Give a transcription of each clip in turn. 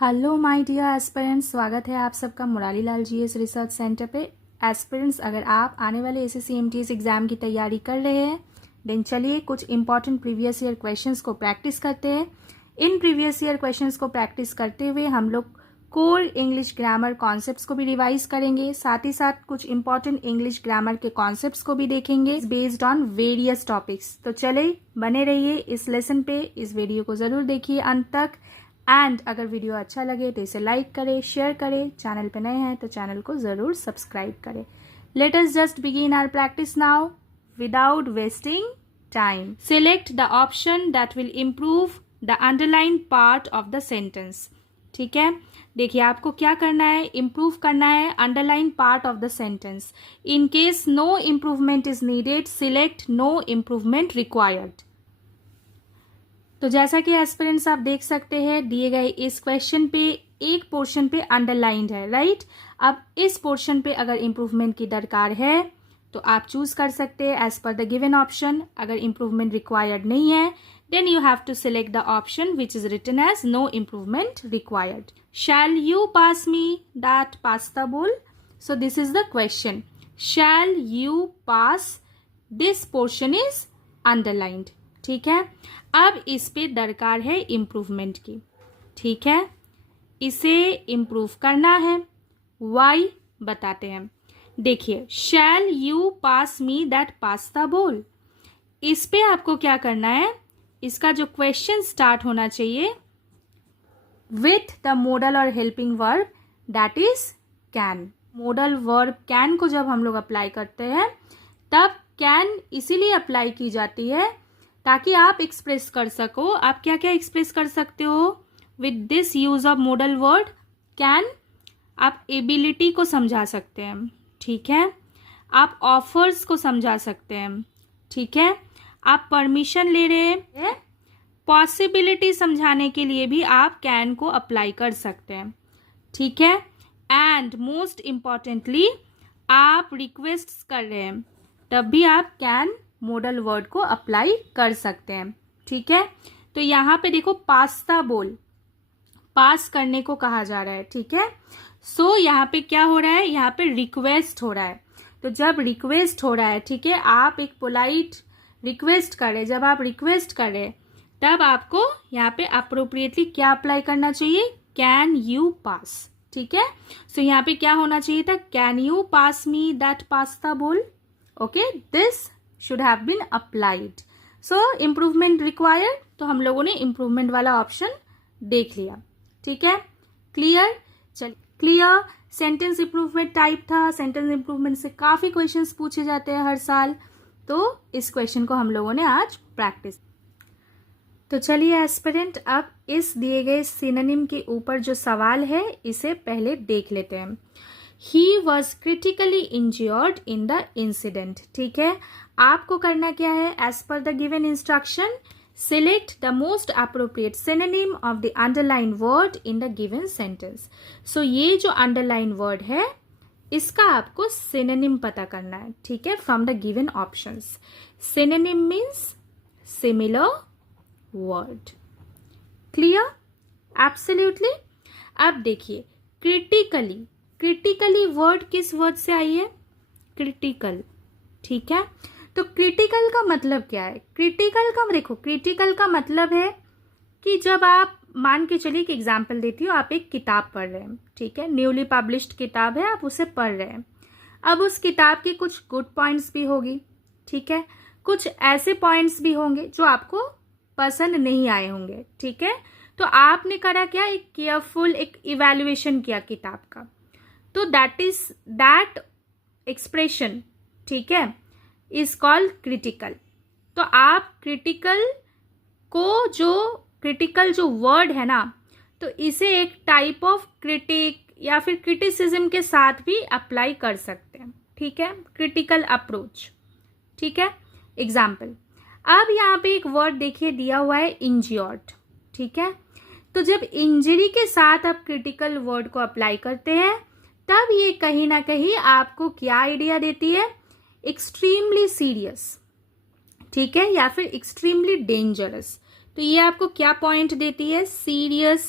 Hello my dear aspirants, स्वागत है आप सबका Murari Lal GS research centre पे। एस्पिरेंट्स, अगर आप आने वाले एसएससी एमटीएस एग्जाम की तैयारी कर रहे हैं देन चलिए कुछ इंपॉर्टेंट प्रीवियस ईयर क्वेश्चंस को प्रैक्टिस करते हैं। इन प्रीवियस ईयर क्वेश्चंस को प्रैक्टिस करते हुए हम लोग कोर इंग्लिश ग्रामर कॉन्सेप्ट्स को भी रिवाइज करेंगे, साथ ही साथ कुछ इंपॉर्टेंट इंग्लिश ग्रामर के कॉन्सेप्ट्स को भी देखेंगे बेस्ड ऑन वेरियस टॉपिक्स। तो चलिए बने रहिए इस लेसन पे, इस वीडियो को जरूर देखिए अंत तक। एंड अगर वीडियो अच्छा लगे तो इसे लाइक करें, शेयर करें, चैनल पे नए हैं तो चैनल को ज़रूर सब्सक्राइब करें। Let us just begin our practice now without wasting time. Select the option that will improve the underline part of the sentence. ठीक है, देखिए आपको क्या करना है, इम्प्रूव करना है underline part of the sentence. In case no improvement is needed, select no improvement required. तो जैसा कि एस्पिरेंट्स आप देख सकते हैं दिए गए इस क्वेश्चन पे एक पोर्शन पे अंडरलाइंड है, राइट। अब इस पोर्शन पे अगर इम्प्रूवमेंट की दरकार है तो आप चूज कर सकते हैं as per the given option. अगर इम्प्रूवमेंट रिक्वायर्ड नहीं है then you have to select the option which is written as no improvement required. Shall you pass me that pasta bowl? So this is the question, shall you pass this portion is underlined. ठीक है, अब इस पे दरकार है improvement की। ठीक है, इसे इम्प्रूव करना है, वाई बताते हैं। देखिए, शैल you pass me that pasta बोल, इस पे आपको क्या करना है, इसका जो क्वेश्चन स्टार्ट होना चाहिए विथ द मोडल और helping verb that is can. Model verb can को जब हम लोग अप्लाई करते हैं तब कैन इसीलिए अप्लाई की जाती है ताकि आप एक्सप्रेस कर सको। आप क्या क्या एक्सप्रेस कर सकते हो with this use of model word can? आप एबिलिटी को समझा सकते हैं, ठीक है, आप ऑफर्स को समझा सकते हैं, ठीक है, आप परमिशन ले रहे हैं, पॉसिबिलिटी समझाने के लिए भी आप कैन को अप्लाई कर सकते हैं, ठीक है। एंड मोस्ट इम्पॉर्टेंटली आप रिक्वेस्ट कर रहे हैं तब भी आप कैन मॉडल वर्ड को अप्लाई कर सकते हैं, ठीक है। तो यहाँ पे देखो पास्ता बोल, पास करने को कहा जा रहा है, ठीक है। सो यहाँ पे क्या हो रहा है, यहाँ पे रिक्वेस्ट हो रहा है। तो जब रिक्वेस्ट हो रहा है, ठीक है, आप एक पोलाइट रिक्वेस्ट कर रहे, जब आप रिक्वेस्ट कर रहे तब आपको यहाँ पे अप्रोप्रिएटली क्या अप्लाई करना चाहिए, कैन यू पास, ठीक है। सो यहाँ पे क्या होना चाहिए था, can you pass me that pasta bowl, okay, this should have been applied. So improvement required, तो हम लोगों ने improvement वाला ऑप्शन देख लिया, ठीक है, क्लियर। चल क्लियर, सेंटेंस इम्प्रूवमेंट टाइप था, सेंटेंस इम्प्रूवमेंट से काफी क्वेश्चंस पूछे जाते हैं हर साल, तो इस क्वेश्चन को हम लोगों ने आज प्रैक्टिस। तो चलिए एस्पिरेंट, अब इस दिए गए सिनोनिम के ऊपर जो सवाल है इसे पहले देख लेते हैं। He was critically injured in the incident, ठीक है। आपको करना क्या है, as per the given instruction select the most appropriate synonym of the underline word in the given sentence. So ये जो अंडरलाइन वर्ड है इसका आपको सिनोनिम पता करना है, ठीक है, from the given options. Synonym means similar word, clear, absolutely. अब देखिए क्रिटिकली, क्रिटिकली वर्ड किस वर्ड से आई है, क्रिटिकल, ठीक है। तो क्रिटिकल का मतलब क्या है, क्रिटिकल का देखो, क्रिटिकल का मतलब है कि जब आप मान के चलिए कि एग्जाम्पल देती हूँ, आप एक किताब पढ़ रहे हैं, ठीक है, न्यूली पब्लिश्ड किताब है, आप उसे पढ़ रहे हैं। अब उस किताब के कुछ गुड पॉइंट्स भी होगी, ठीक है, कुछ ऐसे पॉइंट्स भी होंगे जो आपको पसंद नहीं आए होंगे, ठीक है। तो आपने करा क्या, एक केयरफुल एक इवैल्यूएशन किया किताब का, तो दैट एक्सप्रेशन, ठीक है, इज कॉल्ड क्रिटिकल। तो आप क्रिटिकल को, जो क्रिटिकल जो वर्ड है ना, तो इसे एक टाइप ऑफ क्रिटिक या फिर क्रिटिसिज्म के साथ भी अप्लाई कर सकते हैं, ठीक है, क्रिटिकल अप्रोच, ठीक है। एग्जाम्पल, अब यहाँ पे एक वर्ड देखिए दिया हुआ है इंज्योर्ड, ठीक है। तो जब इंजरी के साथ आप क्रिटिकल वर्ड को अप्लाई करते हैं तब ये कहीं ना कहीं आपको क्या आइडिया देती है, एक्सट्रीमली सीरियस, ठीक है, या फिर एक्सट्रीमली डेंजरस। तो ये आपको क्या पॉइंट देती है, सीरियस,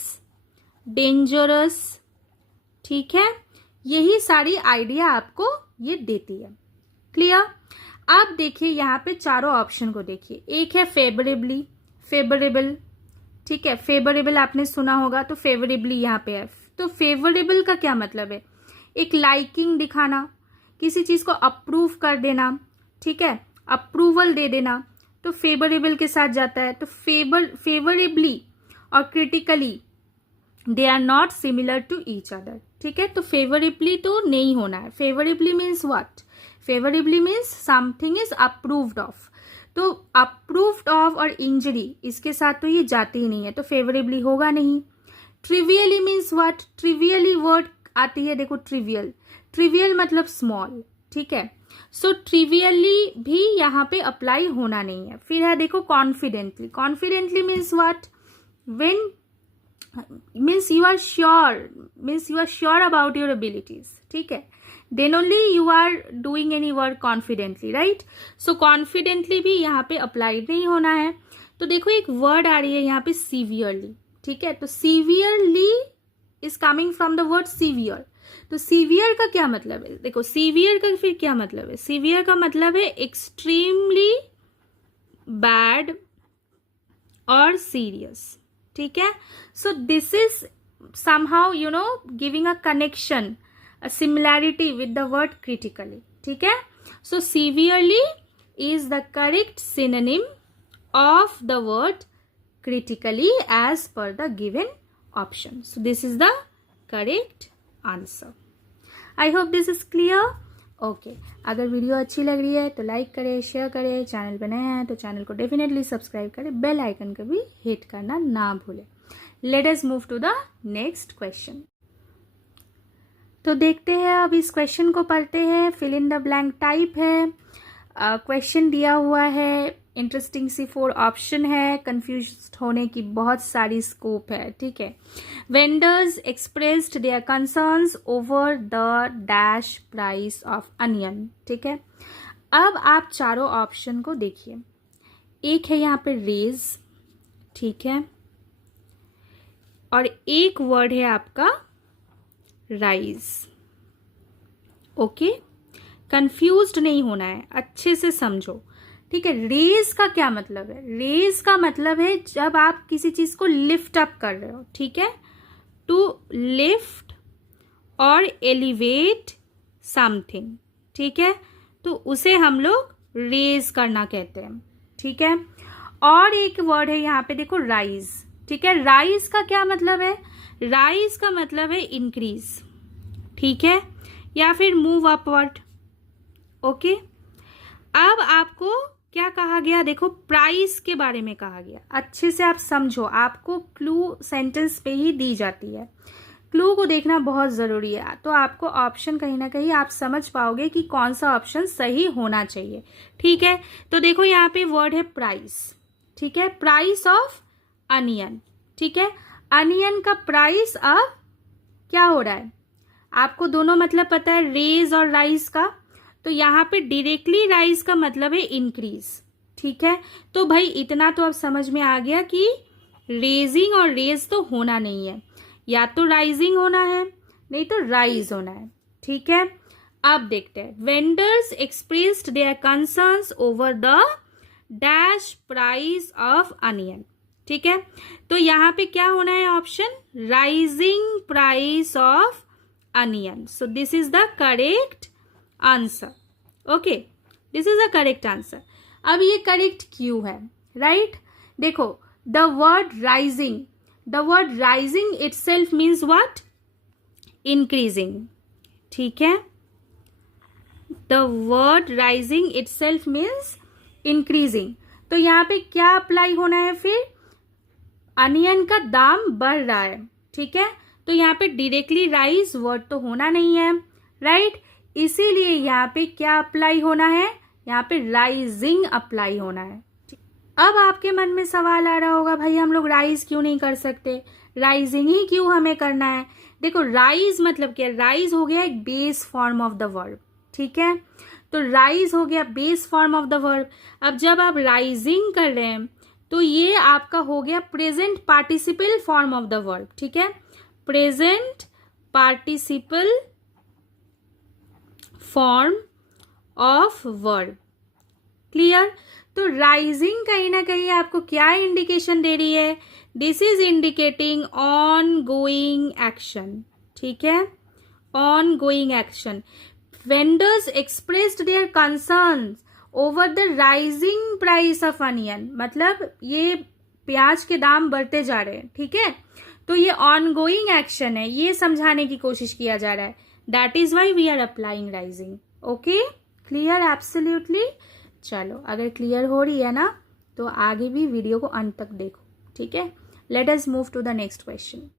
डेंजरस, ठीक है, यही सारी आइडिया आपको ये देती है। क्लियर। अब देखिए यहाँ पे चारों ऑप्शन को देखिए, एक है फेवरेबली, फेवरेबल, ठीक है, फेवरेबल आपने सुना होगा, तो फेवरेबली यहाँ पे है। तो फेवरेबल का क्या मतलब है? एक लाइकिंग दिखाना, किसी चीज को अप्रूव कर देना, ठीक है, अप्रूवल दे देना, तो फेवरेबल के साथ जाता है। तो फेवरेबली और critically they are not similar to each other, ठीक है। तो फेवरेबली तो नहीं होना है। Favourably means what? Favourably means something is approved of. तो अप्रूव्ड ऑफ और इंजरी इसके साथ तो ये जाती ही नहीं है, तो फेवरेबली होगा नहीं। ट्रिवियली मीन्स व्हाट? ट्रिवियली वर्ड आती है, देखो ट्रिवियल, ट्रिवियल मतलब स्मॉल, ठीक है। सो ट्रिवियली भी यहाँ पे अप्लाई होना नहीं है। फिर है देखो confidently, confidently means what? When means you are sure, means you are sure about your abilities, ठीक है, then only you are doing any work confidently, right. So confidently भी यहाँ पे अप्लाइड नहीं होना है। तो देखो एक वर्ड आ रही है यहाँ पे सीवियरली, ठीक है, तो severely is coming from the word severe. तो सीवियर का क्या मतलब है? देखो सीवियर का फिर क्या मतलब है? सीवियर का मतलब है एक्सट्रीमली बैड और सीरियस, ठीक है। So this is somehow you know giving a connection, a similarity with the word critically, ठीक है। So severely is the correct synonym of the word critically as per the given option. So this is the correct answer. I hope this is clear. Okay. अगर video अच्छी लग रही है तो like करें, share करें, चैनल पे नए हैं तो चैनल को डेफिनेटली सब्सक्राइब करें, बेल आइकन को भी हिट करना ना भूलें। Let us move to the next question. तो देखते हैं, अब इस क्वेश्चन को पढ़ते हैं। Fill in the blank type है, क्वेश्चन दिया हुआ है, इंटरेस्टिंग सी 4 ऑप्शन है, कंफ्यूज होने की बहुत सारी स्कोप है, ठीक है। Vendors expressed their concerns over the dash price of onion, ठीक है। अब आप चारों ऑप्शन को देखिए, एक है यहाँ पे रेज, ठीक है, और एक वर्ड है आपका राइज। ओके, कंफ्यूज्ड नहीं होना है, अच्छे से समझो, ठीक है। रेज का क्या मतलब है? रेज का मतलब है जब आप किसी चीज को लिफ्ट अप कर रहे हो, ठीक है, टू लिफ्ट और एलिवेट समथिंग, ठीक है, तो उसे हम लोग रेज करना कहते हैं, ठीक है। और एक वर्ड है यहाँ पे देखो राइज, ठीक है। राइज का क्या मतलब है? राइज का मतलब है इंक्रीज, ठीक है, या फिर मूव अपवर्ड। ओके, अब आपको क्या कहा गया? देखो प्राइस के बारे में कहा गया, अच्छे से आप समझो, आपको क्लू सेंटेंस पे ही दी जाती है, क्लू को देखना बहुत जरूरी है, तो आपको ऑप्शन कहीं ना कहीं आप समझ पाओगे कि कौन सा ऑप्शन सही होना चाहिए, ठीक है। तो देखो यहाँ पे वर्ड है प्राइस, ठीक है, प्राइस ऑफ अनियन, ठीक है। अनियन का प्राइस अब क्या हो रहा है? आपको दोनों मतलब पता है, रेज और राइज का। तो यहाँ पे डायरेक्टली राइज का मतलब है इंक्रीज, ठीक है। तो भाई इतना तो अब समझ में आ गया कि रेजिंग और रेज तो होना नहीं है, या तो राइजिंग होना है नहीं तो राइज होना है, ठीक है। अब देखते हैं, vendors expressed their concerns over the dash price of onion, ठीक है। तो यहाँ पे क्या होना है option? Rising price of onion. So this is the correct answer. Okay, this is the correct answer. अब ये करेक्ट क्यों है? राइट, देखो the word rising, the word rising itself means what? Increasing, ठीक है। The word rising itself means increasing. तो यहाँ पे क्या अप्लाई होना है फिर? अनियन का दाम बढ़ रहा है, ठीक है, तो यहाँ पे डायरेक्टली राइज वर्ड तो होना नहीं है, राइट। इसीलिए यहाँ पे क्या अप्लाई होना है? यहाँ पे राइजिंग अप्लाई होना है। अब आपके मन में सवाल आ रहा होगा, भाई हम लोग राइज क्यों नहीं कर सकते, राइजिंग ही क्यों हमें करना है? देखो राइज मतलब क्या? राइज हो गया एक base form of the verb, ठीक है, तो राइज हो गया base form of the verb. अब जब आप राइजिंग कर रहे हैं तो ये आपका हो गया present participle form of the verb, ठीक है। Present participle form of verb. Clear? तो राइजिंग कहीं ना कहीं आपको क्या इंडिकेशन दे रही है? This is indicating ongoing action. ठीक है, ongoing action. Vendors expressed their concerns over the rising price of onion, मतलब ये प्याज के दाम बढ़ते जा रहे हैं। ठीक है, तो ये ऑन गोइंग एक्शन है, ये समझाने की कोशिश किया जा रहा है। That is why we are applying rising. Okay, clear? Absolutely. चलो, अगर क्लियर हो रही है ना तो आगे भी वीडियो को अंत तक देखो। ठीक है, let us move to the next question.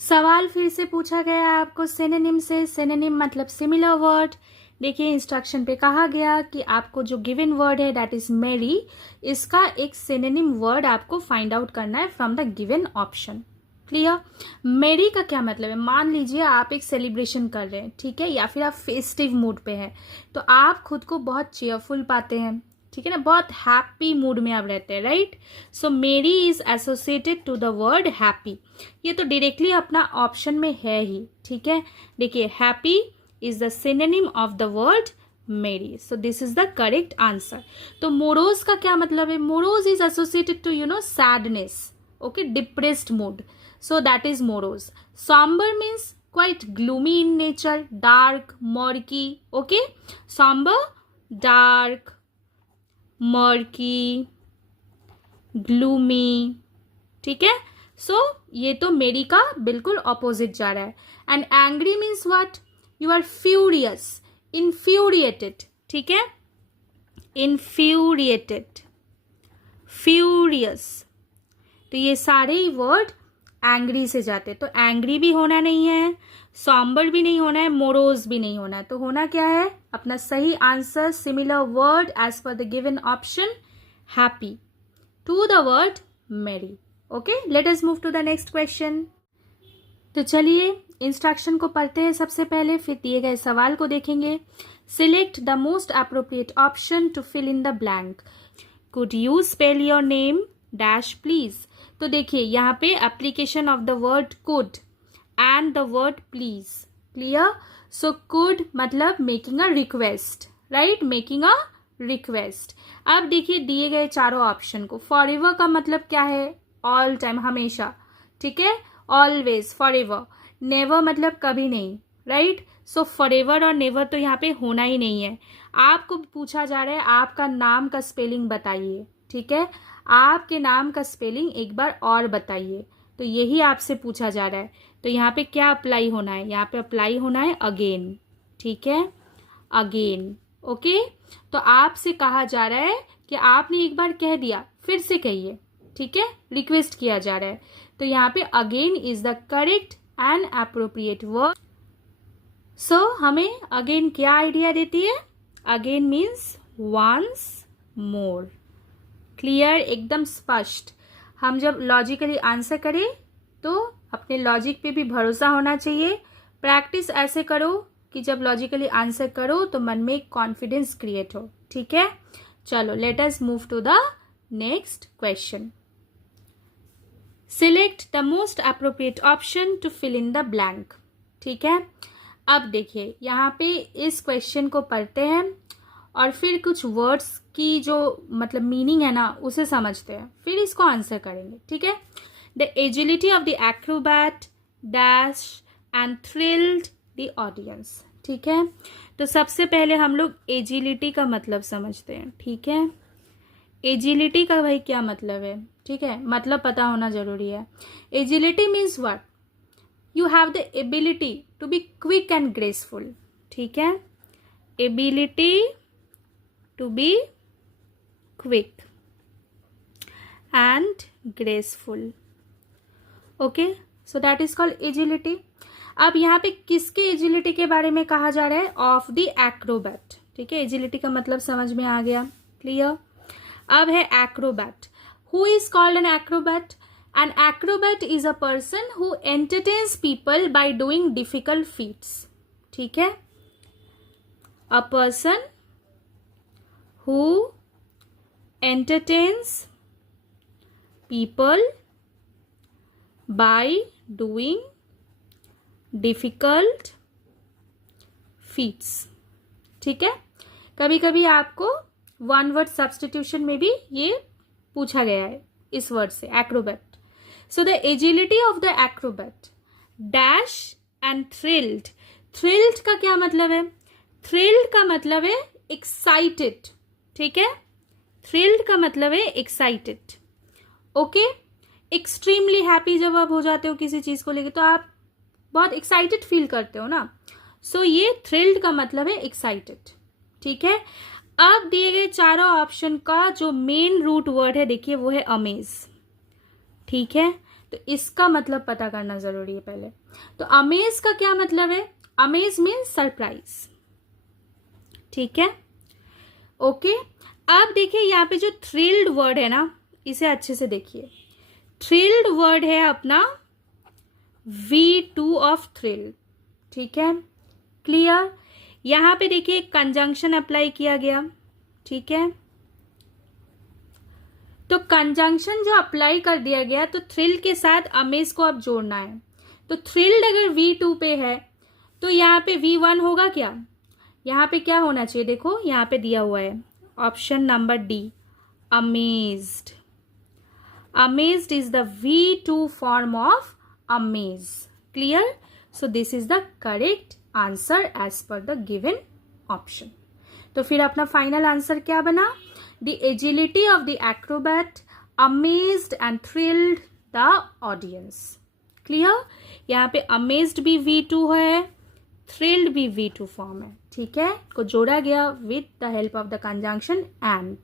सवाल फिर से पूछा गया है आपको सिनोनिम से। सिनोनिम मतलब सिमिलर वर्ड। देखिए, इंस्ट्रक्शन पे कहा गया कि आपको जो गिवन वर्ड है दैट इज मेरी, इसका एक सिनोनिम वर्ड आपको फाइंड आउट करना है from the given option. Clear? मेरी का क्या मतलब है? मान लीजिए आप एक सेलिब्रेशन कर रहे हैं, ठीक है, या फिर आप फेस्टिव मूड पे हैं, तो आप खुद को बहुत चेयरफुल पाते हैं। ठीक है ना, बहुत हैप्पी मूड में आप रहते हैं, right? So merry is associated to the word happy. ये तो डायरेक्टली अपना ऑप्शन में है ही। ठीक है, देखिए, happy is the synonym of the word merry, so this is the correct answer. तो मोरोज का क्या मतलब है? Morose is associated to sadness, okay, depressed mood, so that is morose. Somber means quite gloomy in nature, dark, murky. Okay, somber, dark, murky, gloomy. ठीक है, so ये तो मेरी का बिल्कुल ऑपोजिट जा रहा है। And angry means what? You are furious, infuriated. ठीक है, इन्फ्यूरिएटेड, फ्यूरियस, तो ये सारे ही वर्ड एंग्री से जाते। तो एंग्री भी होना नहीं है, सॉम्बर भी नहीं होना है, मोरोज भी नहीं होना है। तो होना क्या है? अपना सही answer similar word as per the given option happy to the word merry. Okay, let us move to the next question. तो चलिए इंस्ट्रक्शन को पढ़ते हैं सबसे पहले, फिर दिए गए सवाल को देखेंगे। Select the most appropriate option to fill in the blank. Could you spell your name dash please. तो देखिए, यहाँ पे application of the word could and the word please. Clear? So could मतलब making a request, right, making a request. अब देखिए दिए गए चारों ऑप्शन को। फॉर एवर का मतलब क्या है? ऑल टाइम, हमेशा। ठीक है, ऑलवेज, फॉर एवर। नेवर मतलब कभी नहीं, राइट? सो फॉर एवर और नेवर तो यहाँ पे होना ही नहीं है। आपको पूछा जा रहा है आपका नाम का स्पेलिंग बताइए। ठीक है, आपके नाम का स्पेलिंग एक बार और बताइए, तो यही आपसे पूछा जा रहा है। तो यहाँ पे क्या अप्लाई होना है? यहाँ पे अप्लाई होना है अगेन। ठीक है, अगेन। ओके, तो आपसे कहा जा रहा है कि आपने एक बार कह दिया, फिर से कहिए। ठीक है, रिक्वेस्ट किया जा रहा है। तो यहाँ पे again is the correct and appropriate word. So हमें अगेन क्या आइडिया देती है? Again means once more. Clear? एकदम स्पष्ट। हम जब लॉजिकली आंसर करें तो अपने लॉजिक पे भी भरोसा होना चाहिए। प्रैक्टिस ऐसे करो कि जब लॉजिकली आंसर करो तो मन में एक कॉन्फिडेंस क्रिएट हो। ठीक है, चलो let us move to the next question. Select the most appropriate option to fill in the blank. ठीक है, अब देखिए यहाँ पे इस क्वेश्चन को पढ़ते हैं और फिर कुछ वर्ड्स की जो मतलब मीनिंग है ना उसे समझते हैं, फिर इसको आंसर करेंगे। ठीक है, the agility of the Acrobat dash and thrilled the audience. ठीक है, तो सबसे पहले हम लोग एजिलिटी का मतलब समझते हैं। ठीक है, एजिलिटी का भाई क्या मतलब है? ठीक है, मतलब पता होना जरूरी है। Agility means what? You have the ability to be quick and graceful. ठीक है, ability to be quick and graceful. Okay, so that is called agility. अब यहाँ पे किसके एजिलिटी के बारे में कहा जा रहा है? Of the Acrobat. ठीक है, एजिलिटी का मतलब समझ में आ गया। क्लियर? अब है Acrobat. Who is called an Acrobat? An acrobat is a person who entertains people by doing difficult feats. ठीक है, a person who entertains people by doing difficult feats. ठीक है, कभी कभी आपको वन वर्ड सब्स्टिट्यूशन में भी ये पूछा गया है इस वर्ड से, Acrobat. So the agility of the Acrobat dash and thrilled. Thrilled का क्या मतलब है? थ्रिल्ड का मतलब है एक्साइटेड। ठीक है, थ्रिल्ड का मतलब है एक्साइटेड। ओके, एक्सट्रीमली हैप्पी जब आप हो जाते हो किसी चीज को लेके तो आप बहुत एक्साइटेड फील करते हो ना, सो ये थ्रिल्ड का मतलब है एक्साइटेड। ठीक है, अब दिए गए चारों ऑप्शन का जो मेन रूट वर्ड है देखिए वो है अमेज। ठीक है, तो इसका मतलब पता करना जरूरी है पहले। तो अमेज का क्या मतलब है? Amaze mean surprise. ठीक है, ओके। अब देखिए यहाँ पे जो थ्रिल्ड वर्ड है ना, इसे अच्छे से देखिए। थ्रिल्ड वर्ड है अपना V2 ऑफ थ्रिल। ठीक है, क्लियर। यहां पे देखिए कंजंक्शन अप्लाई किया गया। ठीक है, तो कंजंक्शन जो अप्लाई कर दिया गया तो थ्रिल के साथ अमेज को अब जोड़ना है। तो थ्रिल्ड अगर V2 पे है तो यहाँ पे V1 होगा क्या? यहाँ पे क्या होना चाहिए? देखो यहाँ पे दिया हुआ है option number D, amazed. Amazed is the V2 form of amaze. Clear? So this is the correct answer as per the given option. तो फिर अपना फाइनल आंसर क्या बना? The agility of the acrobat amazed and thrilled the audience. Clear? यहाँ पे amazed भी V2 है, thrilled भी V2 फॉर्म है। ठीक है, को जोड़ा गया with the help of the conjunction and.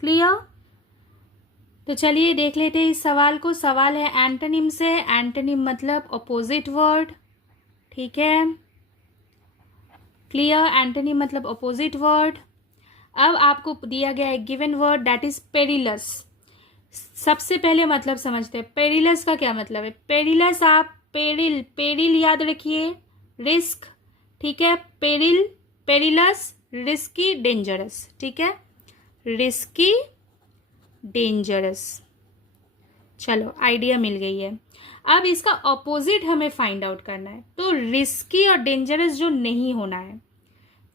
Clear? तो चलिए देख लेते हैं इस सवाल को। सवाल है एंटोनिम से। एंटोनिम मतलब अपोजिट वर्ड। ठीक है, क्लियर। एंटोनिम मतलब अपोजिट वर्ड। अब आपको दिया गया है given word that is perilous. सबसे पहले मतलब समझते हैं पेरिलस का क्या मतलब है। पेरिलस आप पेरिल, पेरिल याद रखिए, रिस्क। ठीक है, पेरिल, पेरिलस, रिस्की, डेंजरस। ठीक है, रिस्की, डेंजरस। चलो आइडिया मिल गई है। अब इसका ऑपोजिट हमें फाइंड आउट करना है। तो रिस्की और डेंजरस जो नहीं होना है।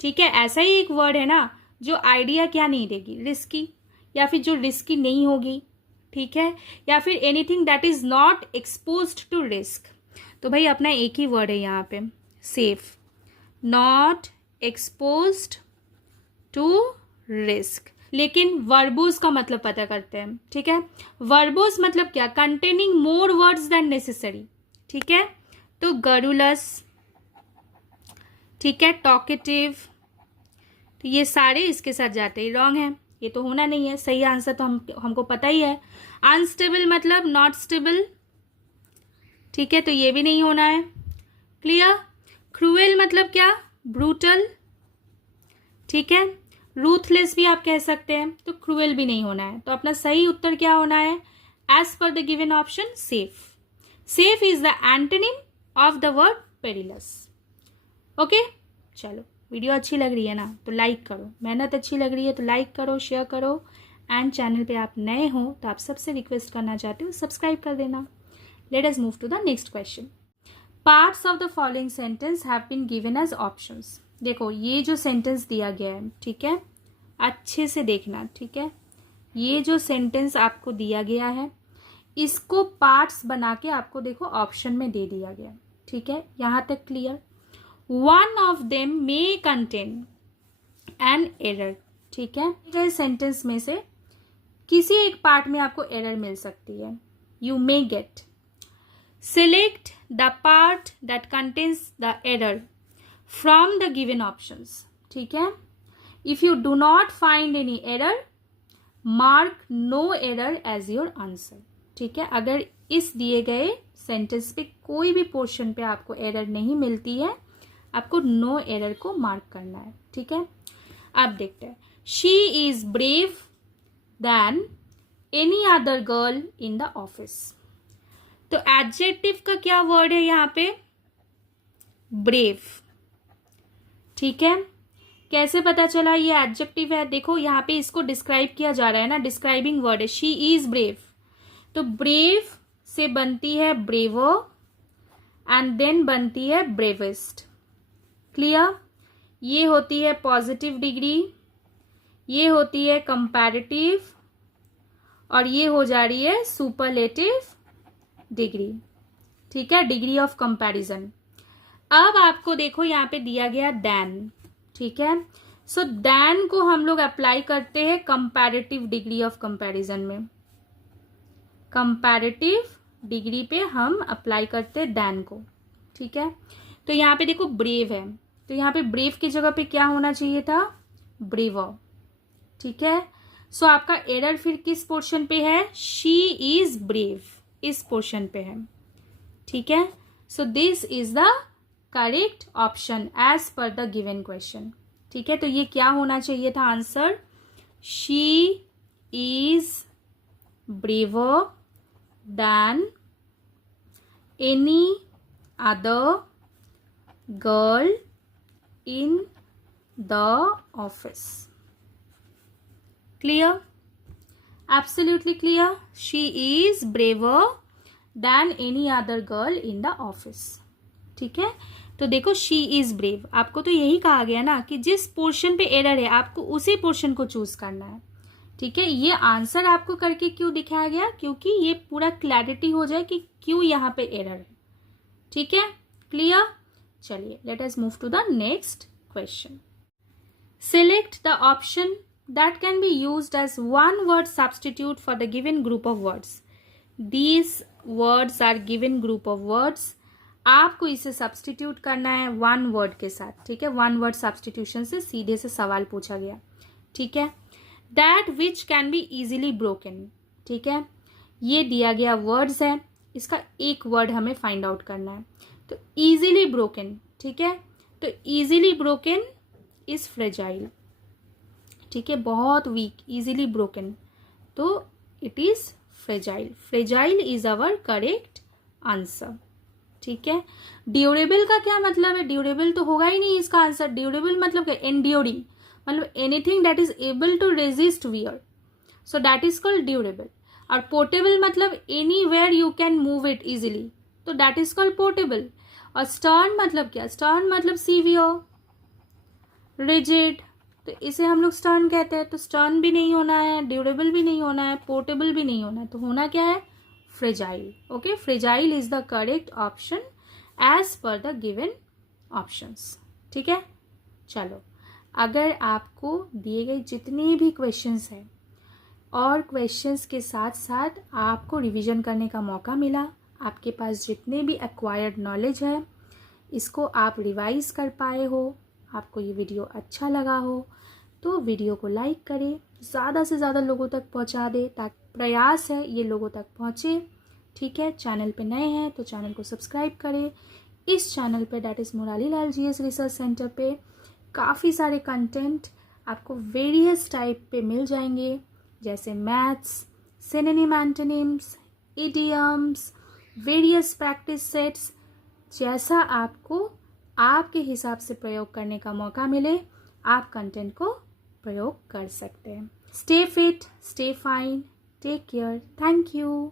ठीक है, ऐसा ही एक वर्ड है ना जो आइडिया क्या नहीं देगी, रिस्की, या फिर जो रिस्की नहीं होगी। ठीक है, या फिर anything that is not exposed to risk. तो भाई अपना एक ही वर्ड है यहाँ पे, safe, not exposed to risk. लेकिन वर्बोस का मतलब पता करते हैं। ठीक है, वर्बोस मतलब क्या? Containing more words than necessary. ठीक है, तो गरुलस, ठीक है, टॉकेटिव, तो ये सारे इसके साथ जाते हैं। रॉन्ग है, ये तो होना नहीं है। सही आंसर तो हमको पता ही है। अनस्टेबल मतलब नॉट स्टेबल। ठीक है, तो ये भी नहीं होना है। क्लियर? क्रूएल मतलब क्या? ब्रूटल। ठीक है, रूथलेस भी आप कह सकते हैं, तो क्रूएल भी नहीं होना है। तो अपना सही उत्तर क्या होना है? As per the given option, safe. Safe is the antonym of the word perilous. Okay, चलो वीडियो अच्छी लग रही है ना तो लाइक करो, मेहनत अच्छी लग रही है तो लाइक करो, शेयर करो, एंड चैनल पे आप नए हो तो आप सबसे रिक्वेस्ट करना चाहते हो सब्सक्राइब कर देना। Let us move to the next question. Parts of the following sentence have been given as options. देखो ये जो सेंटेंस दिया गया है, ठीक है, अच्छे से देखना। ठीक है, ये जो सेंटेंस आपको दिया गया है इसको पार्ट्स बना के आपको देखो ऑप्शन में दे दिया गया। ठीक है, यहां तक clear? One of them may contain an error. ठीक है, इस सेंटेंस में से किसी एक पार्ट में आपको एरर मिल सकती है। You may get. Select the part that contains the error from the given options. ठीक है, if you do not find any error mark no error as your answer. ठीक है, अगर इस दिए गए सेंटेंस पे कोई भी पोर्शन पे आपको एरर नहीं मिलती है आपको नो एरर को मार्क करना है। ठीक है, अब देखते हैं। She is brave than any other girl in the office. तो एडजेक्टिव का क्या वर्ड है यहाँ पे? ब्रेव। ठीक है, कैसे पता चला ये एडजेक्टिव है? देखो यहाँ पे इसको डिस्क्राइब किया जा रहा है ना, डिस्क्राइबिंग वर्ड है। शी इज ब्रेव, तो ब्रेव से बनती है ब्रेवर एंड देन बनती है ब्रेवेस्ट। क्लियर? ये होती है पॉजिटिव डिग्री, ये होती है कंपैरेटिव, और ये हो जा रही है सुपरलेटिव डिग्री। ठीक है, डिग्री ऑफ कंपैरिजन। अब आपको देखो यहाँ पे दिया गया देन। ठीक है, सो देन को हम लोग अप्लाई करते हैं कंपैरेटिव डिग्री ऑफ कंपैरिजन में। कंपैरेटिव डिग्री पे हम अप्लाई करते हैं देन को। ठीक है, तो यहाँ पे देखो ब्रेव है, तो यहाँ पे ब्रेव की जगह पे क्या होना चाहिए था? ब्रेवर। ठीक है, सो आपका एरर फिर किस पोर्शन पे है? शी इज ब्रेव, इस पोर्शन पे है। ठीक है, so this is the correct option as per the given question. ठीक है, तो ये क्या होना चाहिए था answer? She is braver than any other girl in the office. Clear? Absolutely clear? She is braver than any other girl in the office. ठीक है, तो देखो शी इज ब्रेव, आपको तो यही कहा गया ना कि जिस पोर्शन पे एरर है आपको उसी पोर्शन को चूज करना है। ठीक है, ये आंसर आपको करके क्यों दिखाया गया? क्योंकि ये पूरा क्लैरिटी हो जाए कि क्यों यहाँ पे एरर है। ठीक है, क्लियर? चलिए, let us move to the next question. Select the option that can be used as one word substitute for the given group of words. These words are given group of words. आपको इसे substitute करना है one word के साथ। ठीक है, one word substitution से सीधे से सवाल पूछा गया। ठीक है, that which can be easily broken. ठीक है, ये दिया गया वर्ड्स है, इसका एक वर्ड हमें फाइंड आउट करना है। तो इजीली ब्रोकन, ठीक है, तो इजीली ब्रोकन इज फ्रेजाइल। ठीक है, बहुत वीक, इजीली ब्रोकन, तो it is fragile. Fragile is our correct answer. ठीक है, ड्यूरेबल का क्या मतलब है? ड्यूरेबल तो होगा ही नहीं इसका आंसर। ड्यूरेबल मतलब क्या? एंड्योरिंग, मतलब anything that is able to resist wear, so that is called durable. और पोर्टेबल मतलब anywhere you can move it easily, तो दैट इज कॉल्ड पोर्टेबल। और स्टर्न मतलब क्या? स्टर्न मतलब सीवियर, रिजिड, तो इसे हम लोग स्टर्न कहते हैं। तो स्टर्न भी नहीं होना है, ड्यूरेबल भी नहीं होना है, पोर्टेबल भी नहीं होना है, तो होना क्या है? Fragile. Okay, fragile is the correct option as per the given options. ठीक है, चलो, अगर आपको दिए गए जितने भी क्वेश्चंस हैं और क्वेश्चंस के साथ साथ आपको रिवीजन करने का मौका मिला, आपके पास जितने भी एक्वायर्ड नॉलेज है इसको आप रिवाइज कर पाए हो, आपको ये वीडियो अच्छा लगा हो, तो वीडियो को लाइक करें, ज़्यादा से ज़्यादा लोगों तक पहुंचा दे, ताकि प्रयास है ये लोगों तक पहुंचे। ठीक है, चैनल पे नए हैं तो चैनल को सब्सक्राइब करें। इस चैनल पे that is Murali Lal GS research centre पे काफ़ी सारे कंटेंट आपको वेरियस टाइप पे मिल जाएंगे, जैसे maths, synonym antonyms, idioms, various practice sets. जैसा आपको आपके हिसाब से प्रयोग करने का मौका मिले, आप कंटेंट को प्रयोग कर सकते हैं। Stay fit, stay fine, take care, thank you.